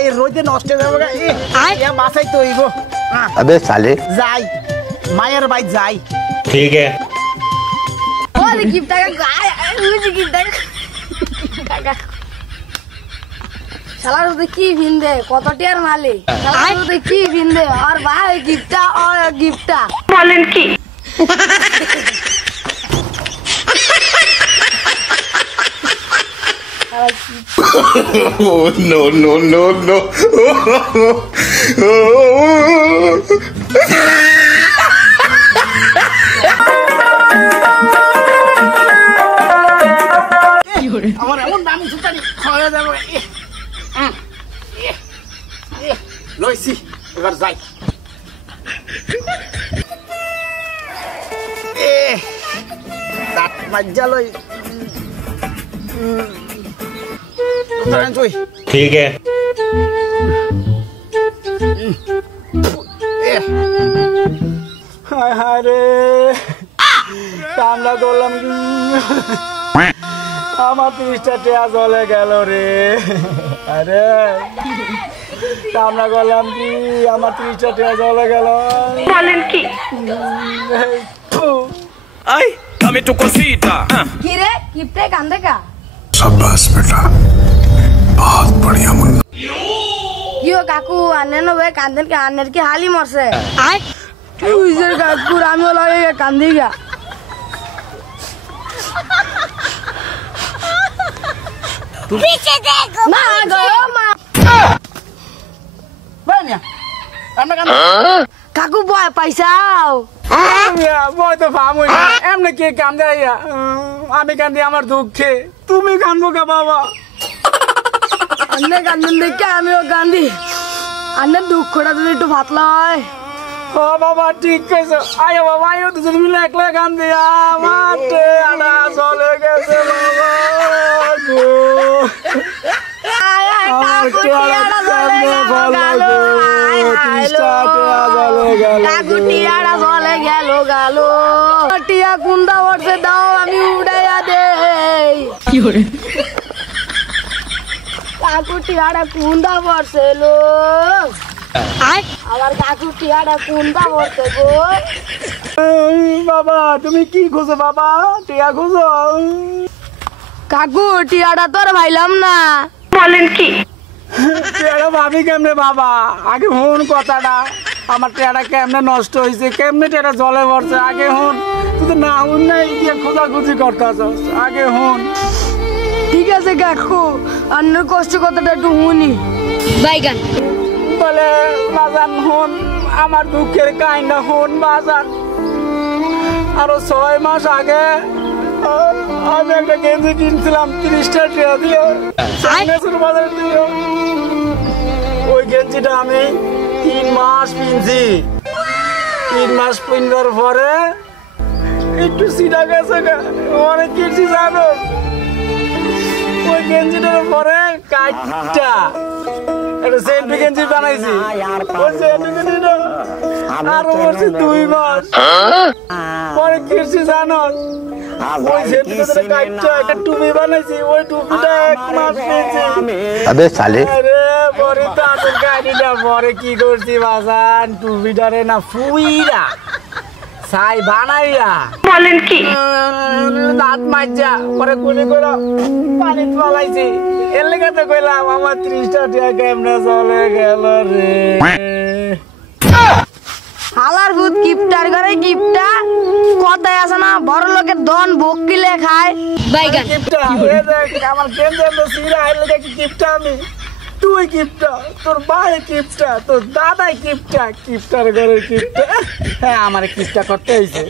ভাই রোদে নষ্ট হয়ে যাবে বাসাই তো গো अबे साले যাই মায়ের ভাই যাই ठीक है কি ভিন্দে কত টিয়ার মালিক কি ভিন্দে আর ভাই গিফটটা আর গিফটটা বলেন কি oh no no no no আমার এমন দামি জুতা খাওয়া যাবে লইছি এবার যাই দাঁত মাজা লই ठीक है হায় হায় রে কামলা করলাম কি আমার 30টা টিয়া জলে গেল রে আরে কামলা করলাম কি আমার 30টা টিয়া জলে গেল বলেন কি Ay, dame tu cosita. কি রে গিফটে কান্দে কা शाबाश बेटा बहुत बढ़िया मुन्ना কিও কাকু আনেন ওই কান্দেন কে আনের কি হালি মরছে আই তুই যে কাকু আমি লাগে কান্দি গা পিছে দেখো মা গো মা বানিয়া আমরা কাম কাকু বয় পয়সাও বই তো ফামুই এমনি কে কাম দেয়া আমি কান্দি আমার দুঃখে তুমি কান্দবো কা বাবা আন্নে কান্দন দেখে আমিও কান্দি আন্নের দুঃখটা যদি একটু ভাতলা হয় ও বাবা ঠিক কইছো আয় বাবা আয় দুজন মিলে একলা কান্দি আমার টেয়াটা চলে গেছে বাবা গো আমার টেয়াটা চলে গেল কাকু টিয়াটা চলে গেল গেল টিয়া কুন্দা উঠছে দাও আমি উড়াইয়া দেই কি করে কাকু টিয়াটা কুন্দা পড়ছে লো আমার কাকু টিয়াটা কুন্দা পড়ছে গো বাবা তুমি কি খুঁজো বাবা টিয়া খুঁজো কাকু টিয়াটা তোর ভাইলাম না বলেন কি টিয়াটা ভাবি কেমনে বাবা আগে হুন কথাটা আমার টিয়াটা কেমনে নষ্ট হয়েছে কেমনে টিয়াটা জলে পড়ছে আগে হুন তুই তো না হুন নাই গিয়ে খোঁজাখুঁজি করতেছ আগে হুন ঠিক আছে কাকু অন্যের কষ্ট কথাটা একটু শুনি বাইগান বলে বাজান হুন আমার দুঃখের কাহিনা হুন বাজান আরো 6 মাস আগে আমি একটা গেঞ্জি কিনছিলাম 30টা টাকা দিয়ে বাজারে দিয়ে ওই গেঞ্জিটা আমি 3 মাস পিনছি 3 মাস পিনবার পরে একটু সিধা গেছে অনেক কিছু জানো ওই গেঞ্জিটার পরে কাটটা একটা সেন্টু গেঞ্জি বানাইছি ওই সেন্টু গেঞ্জিটা আরো বলছি 2 মাস পরে কিছু জানো ওই সেন্টু গেঞ্জিটা কাটটা একটা টুপি বানাইছি ওই টুপিটা 1 মাস পেয়েছি अबे साले আরে পরে তো আসল কাহিনীটা পরে কি করছি বাজান টুপিটারে না ফুইরা সাই বানাইয়া বলেন কি দাঁত মাজা পরে কুলি করে পানি পালাইছি এর লেগে তো কইলাম আমার 30টা টাকা কেমনে চলে গেল রে হালার ভূত গিফটার ঘরে গিফটা কথায় আছে না বড় লোকের দন বকিলে খায় বাইগান গিফটটা আমার কেন্দ্রে তো সিরা এর লেগে কি গিফটটা আমি তুই গিফটটা তোর ভাই গিফটটা তোর দাদাই গিফটটা গিফটার ঘরে গিফটটা হ্যাঁ আমার গিফটটা করতে হইছে